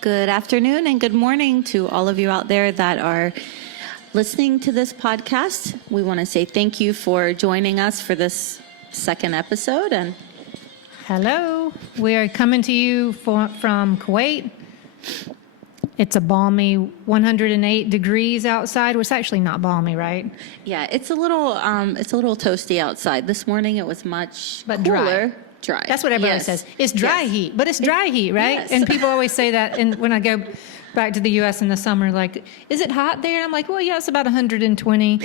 Good afternoon and good morning to all of you out there that are listening to this podcast. We want to say thank you for joining us for this second episode. And hello, we are coming to you from Kuwait. It's a balmy 108 degrees outside. Well, it's actually not balmy, right? Yeah, it's a little toasty outside. This morning it was much cooler. Dry. That's what everyone says. It's dry heat, but it's dry heat, right? Yes. And people always say that. And when I go back to the U.S. in the summer, like, is it hot there? And I'm like, well, yeah, it's about 120,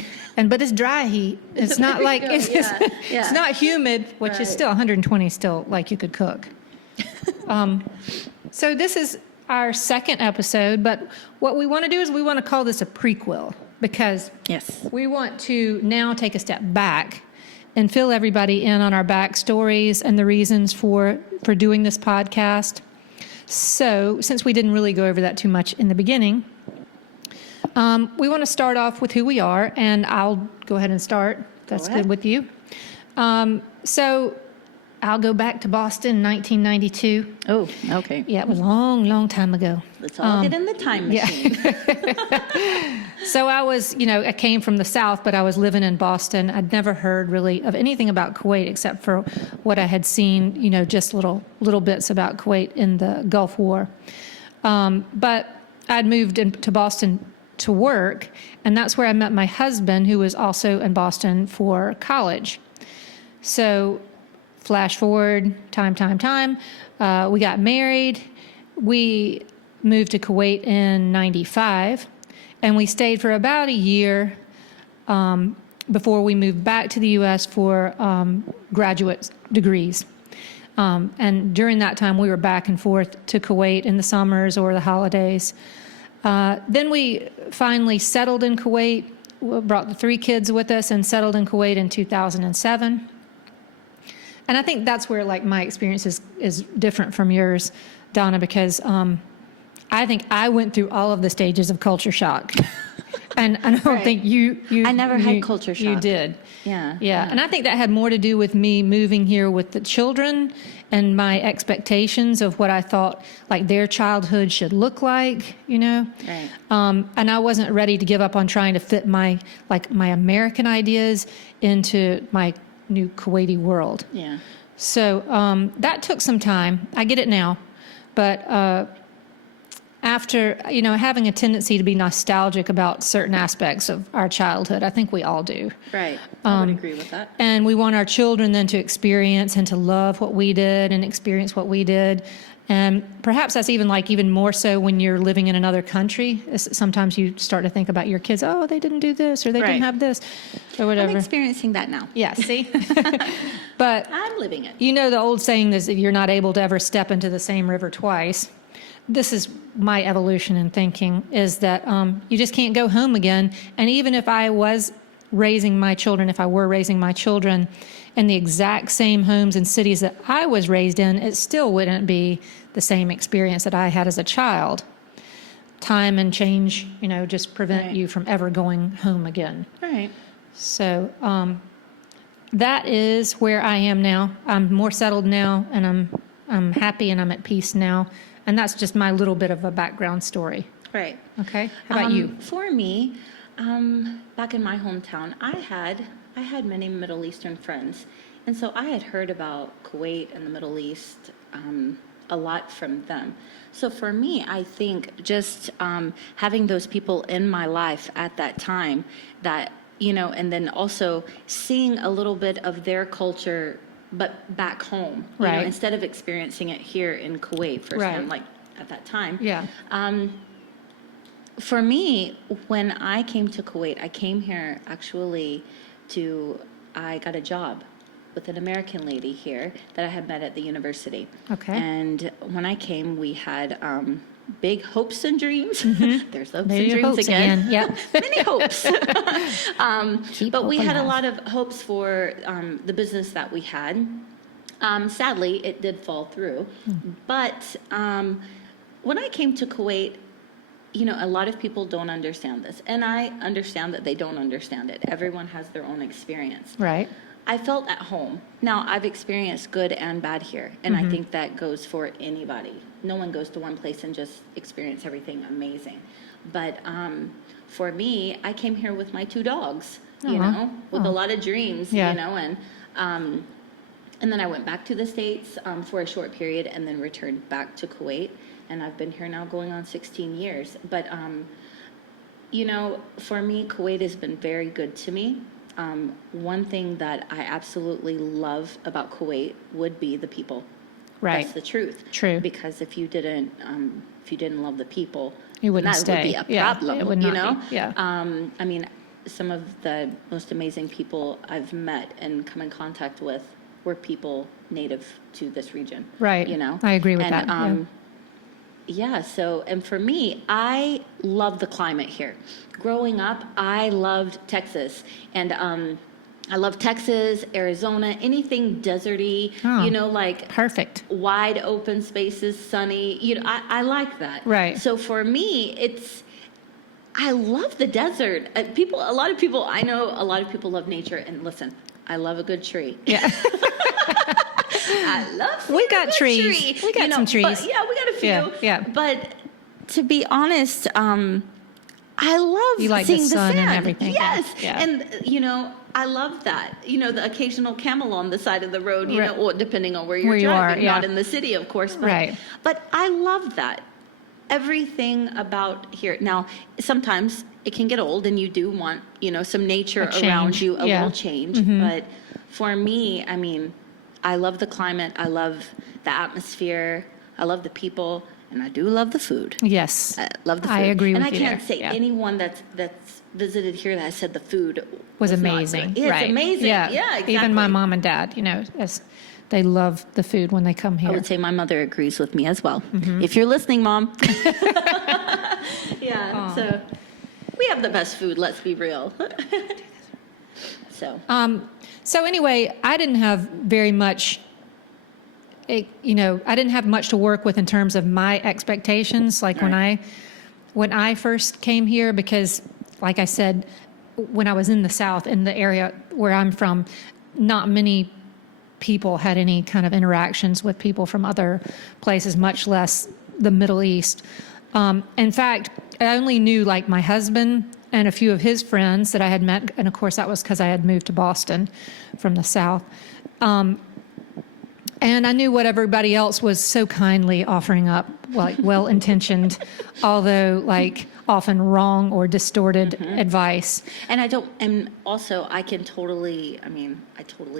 but it's dry heat. It's not like it's not humid, which is still 120. Still, like you could cook. So this is our second episode, but what we want to do is we want to call this a prequel because we want to now take a step back and fill everybody in on our backstories and the reasons for doing this podcast. So, since we didn't really go over that too much in the beginning, we want to start off with who we are, and I'll go ahead and start. If that's good with you. So, I'll go back to Boston, 1992. Oh, okay. Yeah, it was a long, long time ago. Let's all get in the time machine. Yeah. So I came from the South, but I was living in Boston. I'd never heard really of anything about Kuwait except for what I had seen, just little bits about Kuwait in the Gulf War. But I'd moved to Boston to work, and that's where I met my husband, who was also in Boston for college. So flash forward, time. We got married. We moved to Kuwait in 95, and we stayed for about a year before we moved back to the U.S. for graduate degrees. And during that time, we were back and forth to Kuwait in the summers or the holidays. Then we finally settled in Kuwait, brought the 3 kids with us, and settled in Kuwait in 2007. And I think that's where, my experience is different from yours, Donna, because I think I went through all of the stages of culture shock. And I don't think you I never had culture shock. You did. Yeah. And I think that had more to do with me moving here with the children and my expectations of what I thought, their childhood should look like, Right. And I wasn't ready to give up on trying to fit my American ideas into my new Kuwaiti world. Yeah. So that took some time. I get it now. But after, having a tendency to be nostalgic about certain aspects of our childhood, I think we all do. Right. I would agree with that. And we want our children then to experience and to love what we did and experience what we did. And perhaps that's even more so when you're living in another country. Sometimes you start to think about your kids, oh, they didn't do this or they didn't have this or whatever. I'm experiencing that now. Yeah, see? But I'm living it. The old saying is that you're not able to ever step into the same river twice. This is my evolution in thinking, is that you just can't go home again. And even if I were raising my children in the exact same homes and cities that I was raised in, it still wouldn't be the same experience that I had as a child. Time and change, just prevent you from ever going home again. Right. So that is where I am now. I'm more settled now, and I'm happy and I'm at peace now. And that's just my little bit of a background story. Right. Okay. How about you? For me, back in my hometown, I had many Middle Eastern friends. And so I had heard about Kuwait and the Middle East a lot from them. So for me, I think just having those people in my life at that time that, and then also seeing a little bit of their culture but back home, instead of experiencing it here in Kuwait firsthand, at that time. Yeah. For me, when I came to Kuwait, I came here actually I got a job with an American lady here that I had met at the university. Okay. And when I came, we had big hopes and dreams. Mm-hmm. There's hopes and dreams hopes again. Yep. Many hopes. But we had a lot of hopes for the business that we had. Sadly, it did fall through. But when I came to Kuwait, a lot of people don't understand this. And I understand that they don't understand it. Everyone has their own experience. Right. I felt at home. Now, I've experienced good and bad here, and I think that goes for anybody. No one goes to one place and just experience everything amazing. But for me, I came here with my 2 dogs, you know, with a lot of dreams, you know, and then I went back to the States for a short period and then returned back to Kuwait. And I've been here now going on 16 years. But, you know, for me, Kuwait has been very good to me. One thing that I absolutely love about Kuwait would be the people. Right. That's the truth. True. Because if you didn't love the people, You wouldn't that stay. would be a problem. It would you not know. be. Yeah. I mean, some of the most amazing people I've met and come in contact with were people native to this region. Right. You know. I agree with and, that. Yeah, so, and for me, I love the climate here. Growing up, I loved Texas, and I love Texas, Arizona, anything deserty, Oh, you know, like Perfect. wide open spaces, sunny, you know, I like that. Right. So for me, I love the desert. A lot of people, I know a lot of people love nature, and listen, I love a good tree. Yeah. I love We got a good trees. tree, We got you know, some trees. But, yeah, we got a few. Yeah, yeah. But to be honest, I love You like the seeing sun and sand. everything, Yes. yeah. And, you know, I love that. You know, the occasional camel on the side of the road, you Right. know, or depending on where you're Where you are, driving, yeah. not in the city, of course. But, Right. But I love that. Everything about here. Now, sometimes it can get old and you do want, you know, some nature A change, around you, a yeah. little change. But for me, I mean, I love the climate. I love the atmosphere. I love the people. And I do love the food. Yes. I love the food. I agree and with you I can't there. say Yeah. anyone that's visited here that said the food Was not amazing. good. It's right. amazing. Yeah, exactly. Even my mom and dad, you know, they love the food when they come I here. would say my mother agrees with me as well. Mm-hmm. If you're listening, Mom. Yeah, so we have the best food, let's be real. So, So anyway, I didn't have very much, I didn't have much to work with in terms of my expectations. Like when I first came here, because like I said, when I was in the South, in the area where I'm from, not many people had any kind of interactions with people from other places, much less the Middle East. In fact, I only knew like my husband and a few of his friends that I had met. And of course, that was because I had moved to Boston from the South. And I knew what everybody else was so kindly offering up, like well-intentioned, although like often wrong or distorted advice. and also I totally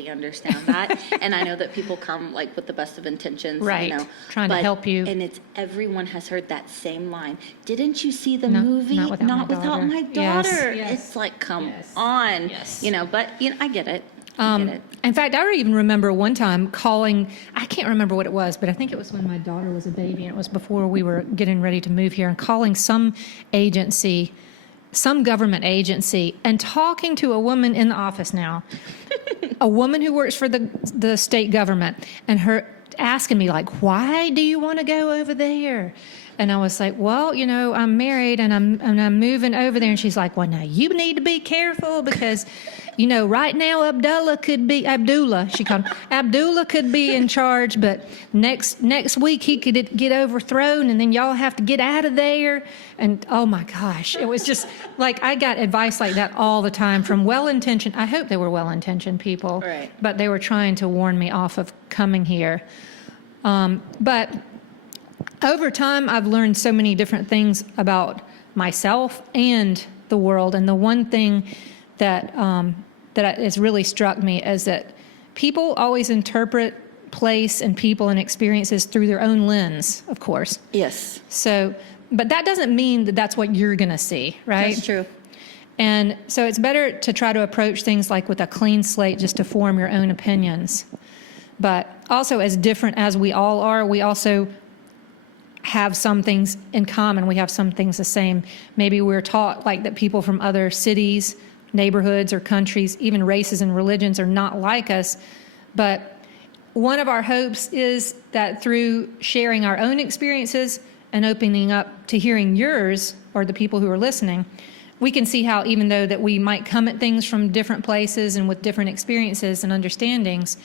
understand that. And I know that people come like with the best of intentions. Right. You know, Trying to help you. And everyone has heard that same line. Didn't you see the No, movie? Not Without My Daughter. daughter. Yes. It's like, come Yes. on. Yes. You know, but you know, I get it. I get it. In fact, I even remember one time calling, I can't remember what it was, but I think it was when my daughter was a baby, and it was before we were getting ready to move here, and calling some agency, some government agency, and talking to a woman in the office now, a woman who works for the state government, and her asking me like, why do you want to go over there? And I was like, well, you know, I'm married and I'm moving over there. And she's like, well, now you need to be careful because, you know, right now Abdullah could be in charge, but next week he could get overthrown and then y'all have to get out of there. And oh my gosh, it was just like I got advice like that all the time from well-intentioned. I hope they were well-intentioned people, Right. but they were trying to warn me off of coming here. But over time, I've learned so many different things about myself and the world. And the one thing that has really struck me is that people always interpret place and people and experiences through their own lens, of course. Yes. So, but that doesn't mean that that's what you're going to see, right? That's true. And so it's better to try to approach things like with a clean slate just to form your own opinions. But also, as different as we all are, we also have some things in common. We have some things the same. Maybe we're taught like that people from other cities, neighborhoods, or countries, even races and religions are not like us. But one of our hopes is that through sharing our own experiences and opening up to hearing yours or the people who are listening, we can see how even though that we might come at things from different places and with different experiences and understandings,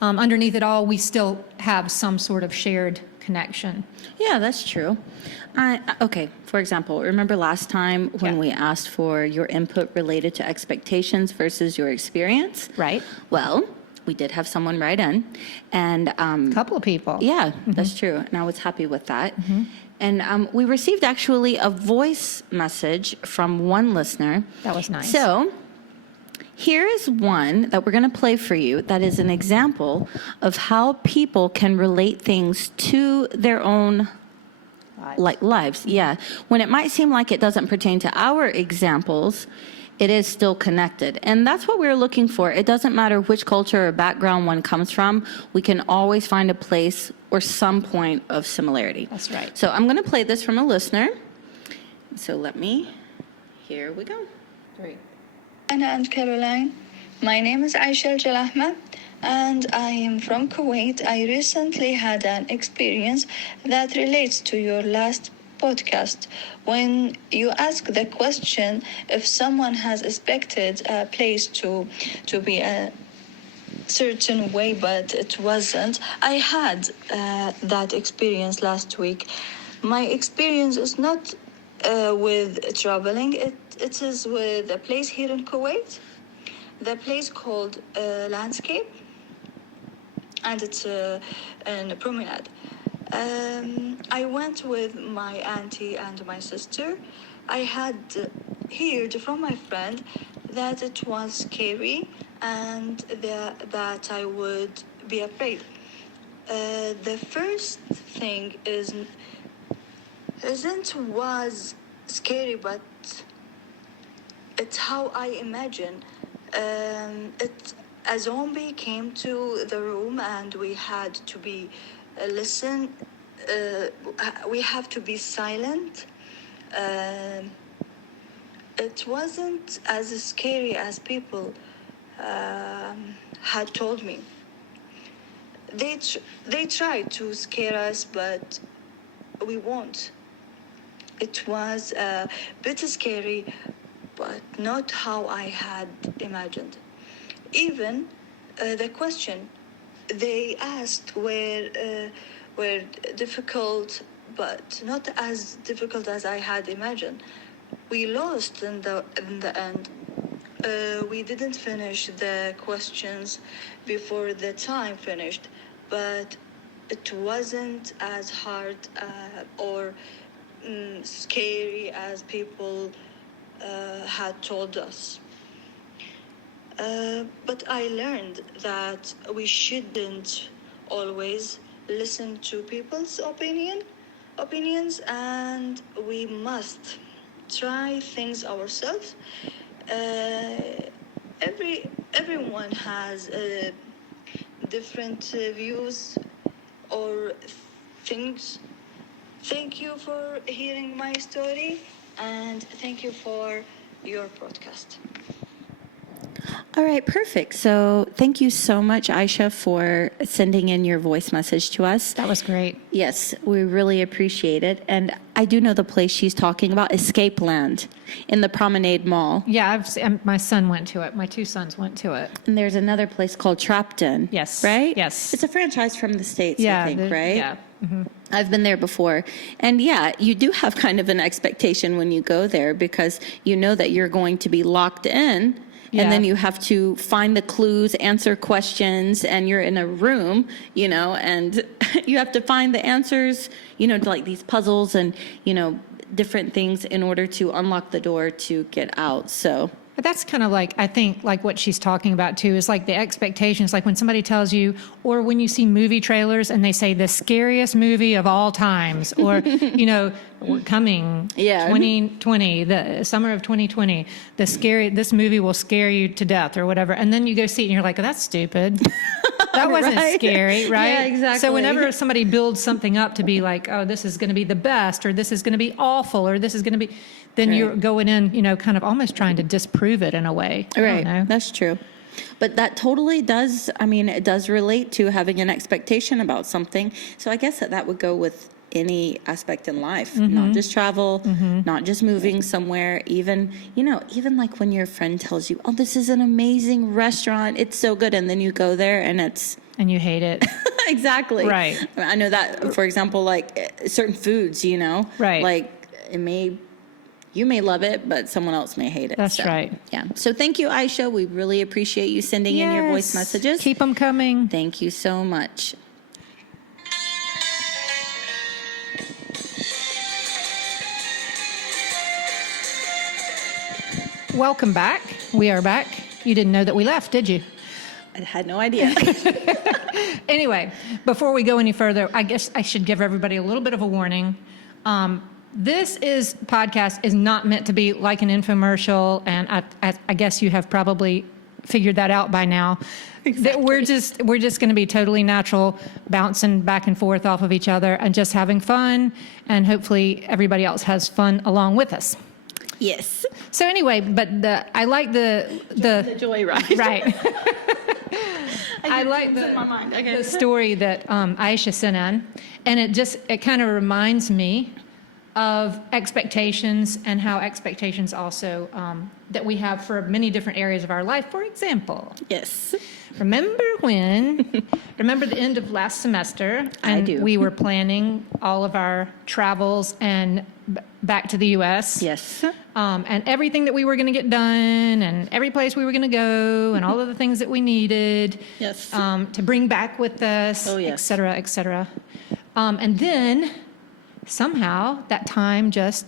underneath it all, we still have some sort of shared connection. Yeah, that's true. Okay, for example, remember last time when we asked for your input related to expectations versus your experience? Right. Well, we did have someone write in, and A couple of people. yeah, that's true, and I was happy with that. And we received actually a voice message from one listener. That was nice. So here is one that we're going to play for you that is an example of how people can relate things to their own lives. Yeah. When it might seem like it doesn't pertain to our examples, it is still connected. And that's what we're looking for. It doesn't matter which culture or background one comes from. We can always find a place or some point of similarity. That's right. So I'm going to play this from a listener. So here we go. 3. Anna and Caroline. My name is Aisha Jalahma, and I am from Kuwait. I recently had an experience that relates to your last podcast when you ask the question if someone has expected a place to be a certain way but it wasn't. I had that experience last week. My experience is not with traveling. It is with a place here in Kuwait, the place called Landscape, and it's in a promenade. I went with my auntie and my sister. I had heard from my friend that it was scary and that I would be afraid. The first thing was scary, but it's how I imagine. A zombie came to the room and we had to be listen. We have to be silent. It wasn't as scary as people had told me. They tried to scare us, but we won't. It was a bit scary, but not how I had imagined. Even the question they asked were difficult, but not as difficult as I had imagined. We lost in the end. We didn't finish the questions before the time finished, but it wasn't as hard or scary as people had told us. But I learned that we shouldn't always listen to people's opinions, and we must try things ourselves. Everyone has different views or things. Thank you for hearing my story, and thank you for your podcast. All right, perfect. So thank you so much, Aisha, for sending in your voice message to us. That was great. Yes, we really appreciate it. And I do know the place she's talking about, Escape Land, in the Promenade Mall. Yeah, my son went to it. My 2 sons went to it. And there's another place called Trapped In. Yes. Right? Yes. It's a franchise from the States, Yeah. I think, right? Yeah. Mm-hmm. I've been there before. And yeah, you do have kind of an expectation when you go there because you know that you're going to be locked in. Yeah. And then you have to find the clues, answer questions, and you're in a room, and you have to find the answers, to like these puzzles and, different things in order to unlock the door to get out. So. But that's kind of like, I think, like what she's talking about too, is like the expectations, like when somebody tells you, or when you see movie trailers and they say the scariest movie of all times, or, coming 2020, the summer of 2020, this movie will scare you to death or whatever. And then you go see it and you're like, oh, that's stupid. That wasn't scary, right? Yeah, exactly. So whenever somebody builds something up to be like, oh, this is going to be the best, or this is going to be awful, or this is going to be, then you're going in, kind of almost trying to disprove it in a way. Right. That's true. But that totally does, I mean, it does relate to having an expectation about something. So I guess that would go with any aspect in life, not just travel, not just moving somewhere, even like when your friend tells you, oh, this is an amazing restaurant, it's so good, and then you go there and it's... And you hate it. Exactly. Right. I know that, for example, like certain foods, Right. like you may love it, but someone else may hate it. That's right. Yeah. So thank you, Aisha. We really appreciate you sending in your voice Yes. messages. Keep them coming. Thank you so much. Welcome back. We are back. You didn't know that we left, did you? I had no idea. Anyway, before we go any further, I guess I should give everybody a little bit of a warning. This podcast is not meant to be like an infomercial, and I guess you have probably figured that out by now. Exactly. That we're just going to be totally natural, bouncing back and forth off of each other and just having fun, and hopefully everybody else has fun along with us. Yes. So anyway, but I like the joy ride. Right. I like the story that Aisha sent in, and it kind of reminds me of expectations and how expectations also that we have for many different areas of our life. For example, yes. Remember the end of last semester? And I do. We were planning all of our travels and back to the U.S. Yes. And everything that we were going to get done, and every place we were going to go, and all of the things that we needed. Yes. To bring back with us, Oh, yes. et cetera, et cetera. And then somehow that time just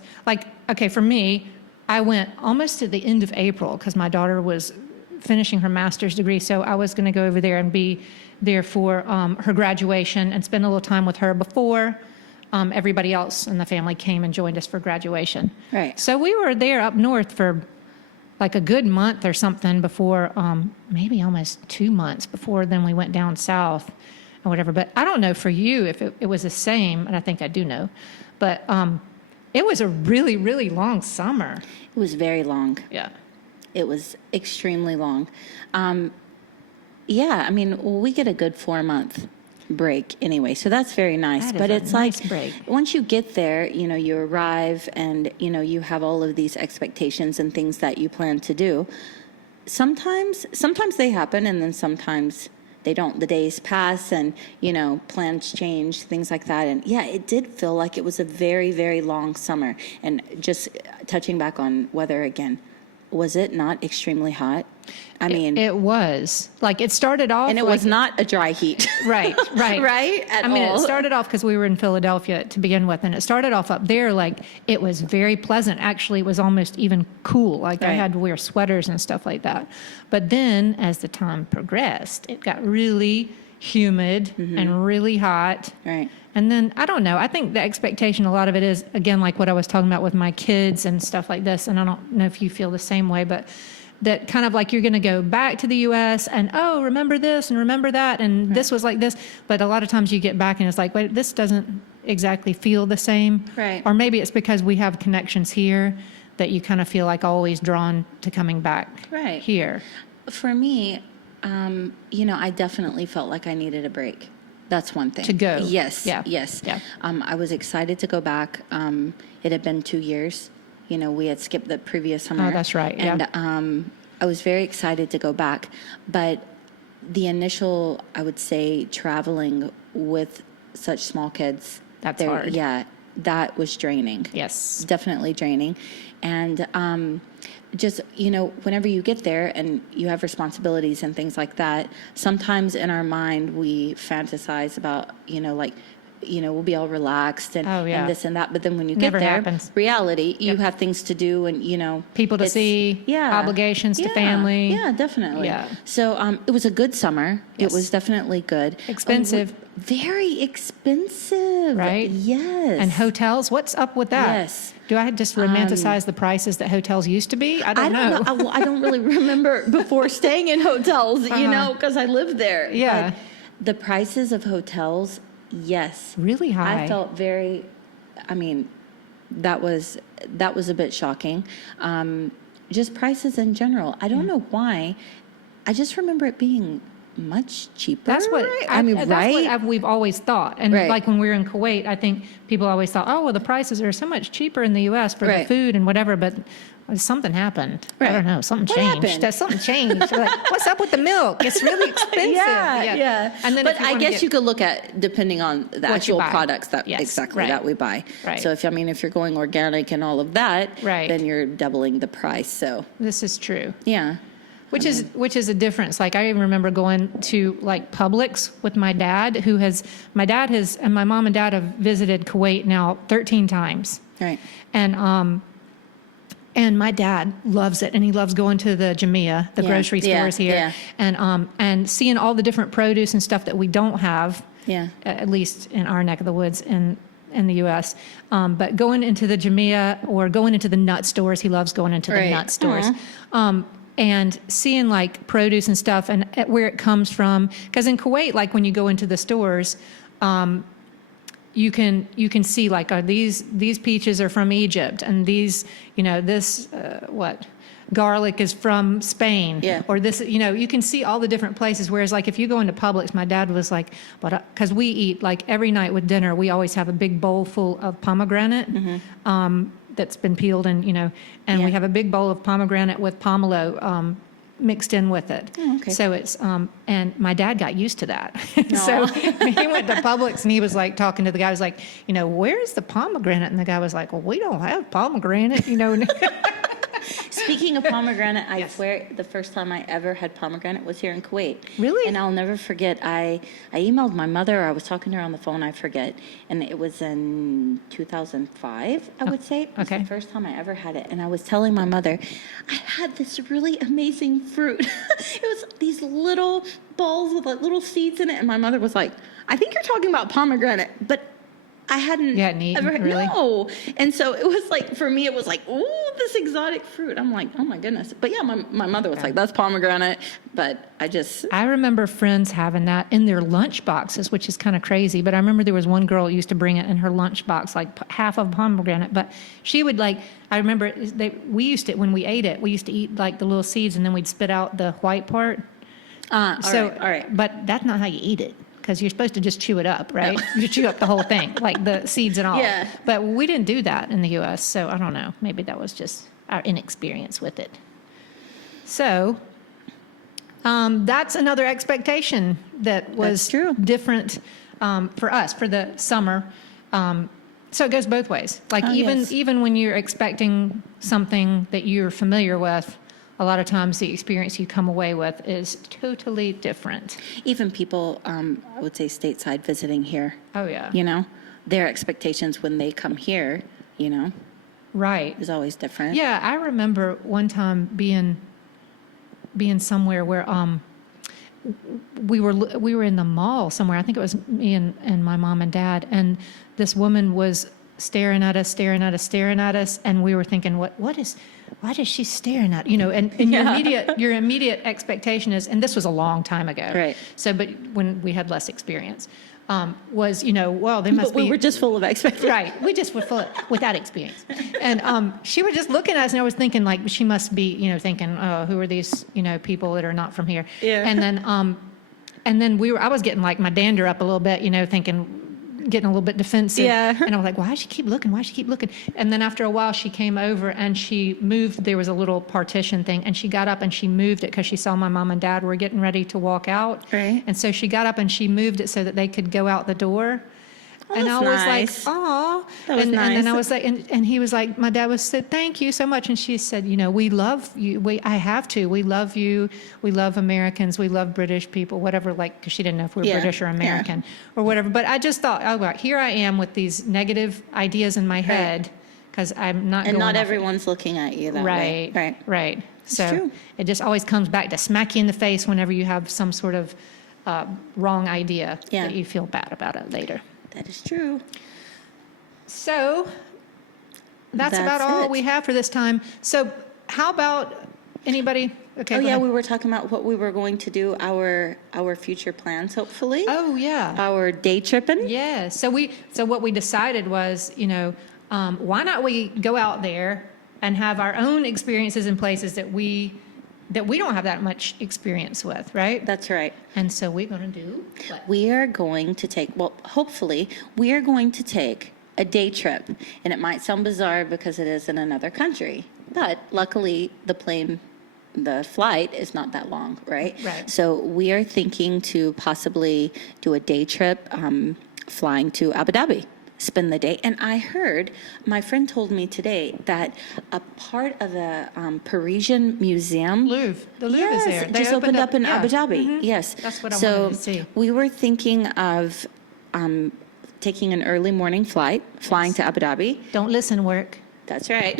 for me, I went almost to the end of April because my daughter was finishing her master's degree. So I was going to go over there and be there for her graduation and spend a little time with her before everybody else in the family came and joined us for graduation. Right. So we were there up north for like a good month or something before, maybe almost 2 months before then we went down south or whatever. But I don't know for you if it was the same, and I think I do know. But it was a really, really long summer. It was very long. Yeah. It was extremely long. Yeah, I mean, we get a good 4-month break anyway, so that's very nice. That is but a it's nice like break. once you get there, you arrive and you have all of these expectations and things that you plan to do. Sometimes they happen, and then sometimes they don't. The days pass, and plans change, things like that. And yeah, it did feel like it was a very, very long summer. And just touching back on weather again, was it not extremely hot? I mean, It was. Like, it started off... and it was not a dry heat. Right. Right? At all. It started off because we were in Philadelphia to begin with, and it started off up there like it was very pleasant. Actually, it was almost even cool. Like, I Right. had to wear sweaters and stuff like that. But then, as the time progressed, it got really humid and really hot. Right. And then, I don't know, I think the expectation, a lot of it is, again, like what I was talking about with my kids and stuff like this, and I don't know if you feel the same way, but that kind of like you're going to go back to the U.S. and, oh, remember this and remember that, and this was like this. But a lot of times you get back and it's like, wait, this doesn't exactly feel the same. Right. Or maybe it's because we have connections here that you kind of feel like always drawn to coming back Right. here. For me, I definitely felt like I needed a break. That's one thing. To go. Yes. Yeah. Yes. Yeah. I was excited to go back. It had been 2 years. We had skipped the previous summer. Oh, that's right. Yeah. And I was very excited to go back. But the initial, I would say, traveling with such small kids. That's hard. Yeah. That was draining. Yes. Definitely draining. And just, whenever you get there and you have responsibilities and things like that, sometimes in our mind we fantasize about, we'll be all relaxed and, Oh, yeah. and this and that. But then when you Never get there, happens. reality, you have things to do and, People to it's- see, yeah, obligations to yeah, family. Yeah, definitely. Yeah. So it was a good summer. Yes. It was definitely good. Expensive. Very expensive. Right? Yes. And hotels, what's up with that? Yes. Do I just romanticize the prices that hotels used to be? I don't know. I don't really remember before staying in hotels, because I lived there. Yeah. But the prices of hotels, yes. Really high. I felt that was a bit shocking. Just prices in general. I don't know why. I just remember it being much cheaper. That's what right? That's what we've always thought. And Right. like when we were in Kuwait, I think people always thought, oh, well, the prices are so much cheaper in the U.S. for the Right. food and whatever. But something happened. I Right. don't know. Something What changed. happened? Something changed. We're like, what's up with the milk? It's really expensive. Yeah. And then but if you I wanna guess get- you could look at depending on the What you actual buy. products that Yes, exactly right. that we buy. Right. So if you're going organic and all of that, Right. then you're doubling the price. So This is true. yeah. Which is a difference. Like I even remember going to like Publix with my dad, and my mom and dad have visited Kuwait now 13 times. Right. And my dad loves it, and he loves going to the Jamia, the Yeah, grocery yeah, stores here, yeah. and seeing all the different produce and stuff that we don't have, Yeah. at least in our neck of the woods in the U.S. But going into the Jamia or going into the nut stores, he loves going into the Right. nut stores. And seeing like produce and stuff and where it comes from. Because in Kuwait, like when you go into the stores, you can see like, are these peaches are from Egypt, and these, this garlic is from Spain, Yeah. or this, you can see all the different places. Whereas like if you go into Publix, my dad was like, but because we eat like every night with dinner, we always have a big bowl full of pomegranate. That's been peeled and Yeah. we have a big bowl of pomegranate with pomelo mixed in with it. Oh, okay. So it's and my dad got used to that. So he went to Publix and he was like talking to the guy, was like, where's the pomegranate? And the guy was like, well, we don't have pomegranate, Speaking of pomegranate, I swear the first time I ever had pomegranate was here in Kuwait. Really? And I'll never forget, I emailed my mother, or I was talking to her on the phone, I forget, and it was in 2005, I would say. It was okay. the first time I ever had it, and I was telling my mother, I had this really amazing fruit. It was these little balls with like little seeds in it, and my mother was like, I think you're talking about pomegranate, but I hadn't You hadn't eaten, ever, really? no. And so it was like, for me, it was like, ooh, this exotic fruit. I'm like, oh my goodness. But yeah, my mother was like, that's pomegranate. But I remember friends having that in their lunch boxes, which is kind of crazy. But I remember there was one girl who used to bring it in her lunch box, like half of pomegranate. But she would like, I remember we used to, when we ate it, we used to eat like the little seeds and then we'd spit out the white part. all right. But that's not how you eat it. Because you're supposed to just chew it up, right? You chew up the whole thing, like the seeds and all. Yeah. But we didn't do that in the U.S., so I don't know. Maybe that was just our inexperience with it. So that's another expectation that was That's true. different for us for the summer. So it goes both ways. Like yes. even when you're expecting something that you're familiar with, a lot of times the experience you come away with is totally different. Even people, I would say stateside visiting here, Oh, yeah. their expectations when they come here, Right. is always different. Yeah, I remember one time being somewhere where we were in the mall somewhere. I think it was me and my mom and dad, and this woman was staring at us, and we were thinking, why is she staring at, and your immediate expectation is, and this was a long time ago. Right. So, but when we had less experience, was, well, they must But we be. were just full of expectations. Right. We just were full of, without experience. And she was just looking at us, and I was thinking, like, she must be, thinking, oh, who are these, people that are not from here? Yeah. And then I was getting, like, my dander up a little bit, thinking, getting a little bit defensive. Yeah. And I was like, why does she keep looking? And then after a while, she came over and she moved. There was a little partition thing, and she got up and she moved it because she saw my mom and dad were getting ready to walk out. Right. And so she got up and she moved it so that they could go out the door. Oh, And I that's was nice. like, "Aw!" That was And then I nice. was like, and he was like, my dad was said, "Thank you so much." And she said, "We love you. I have to. We love you. We love Americans. We love British people. Whatever." Like, because she didn't know if we were Yeah, British or yeah. American or whatever. But I just thought, oh, well, here I am with these negative ideas in my head because I'm not. And going not off- everyone's looking at you that way. Right. So true. it just always comes back to smack you in the face whenever you have some sort of wrong idea Yeah. that you feel bad about it later. That is true. So that's about That's all it. we have for this time. So how about anybody? Okay. Oh go yeah, ahead. we were talking about what we were going to do, our future plans, hopefully. Oh yeah. Our day tripping. Yeah. So what we decided was, why not we go out there and have our own experiences in places that we that we don't have that much experience with, right? That's right. And so we're going to do what? We are going to take, well, hopefully, we are going to take a day trip. And it might sound bizarre because it is in another country, but luckily the flight is not that long, right? Right. So we are thinking to possibly do a day trip, flying to Abu Dhabi, spend the day. And I heard, my friend told me today that a part of the Parisian museum. Louvre. The Louvre is Yes, there. it They just opened up in yeah. Abu Dhabi. Mhm. Yes. That's what I So wanted to see. we were thinking of taking an early morning flight, flying to Abu Dhabi. Don't listen, work. That's right.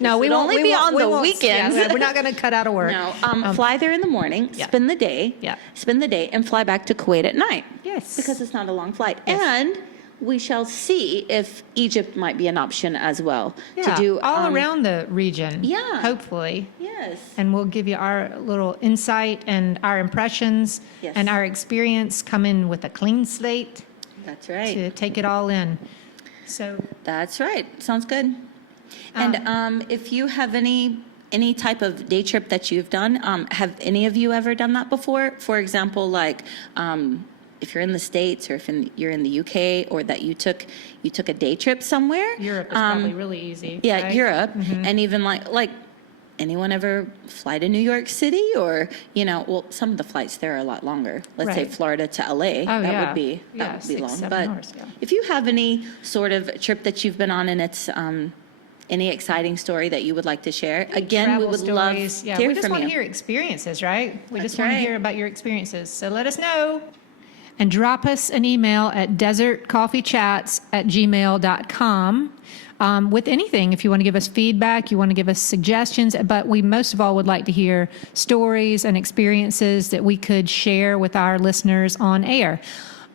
No, we would won't only we be won't- on we the won't- weekends. Yeah, we're not going to cut out of work. No, fly there in the morning, Yeah. spend the day, Yeah. spend the day, and fly back to Kuwait at night. Yes. Because it's not a long flight. Yes. And we shall see if Egypt might be an option as well Yeah, to do all around the region. Yeah. Hopefully. Yes. And we'll give you our little insight and our impressions Yes. and our experience, come in with a clean slate That's right. to take it all in. So That's right. Sounds good. And if you have any type of day trip that you've done, have any of you ever done that before? For example, like if you're in the States or if you're in the UK, or that you took a day trip somewhere. Europe is probably really easy. Yeah, right? Europe, and even like anyone ever fly to New York City, or well, some of the flights there are a lot longer. Let's say Right. Florida to LA, Oh, that yeah. would be Yeah, that would be 6, long. 7 But hours, yeah. if you have any sort of trip that you've been on and it's any exciting story that you would like to share, again, we Travel would stories. love Yeah, to hear we just from want to you. hear experiences, right? We just That's want to right. hear about your experiences. So let us know. And drop us an email at desertcoffeechats@gmail.com with anything. If you want to give us feedback, you want to give us suggestions, but we most of all would like to hear stories and experiences that we could share with our listeners on air.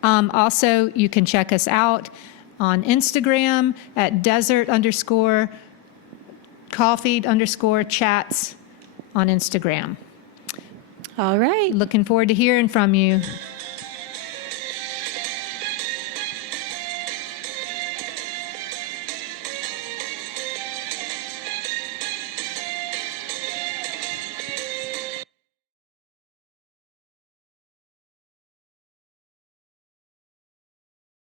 Also, you can check us on Instagram at desert_coffee_chats on Instagram. All right. Looking forward to hearing from you.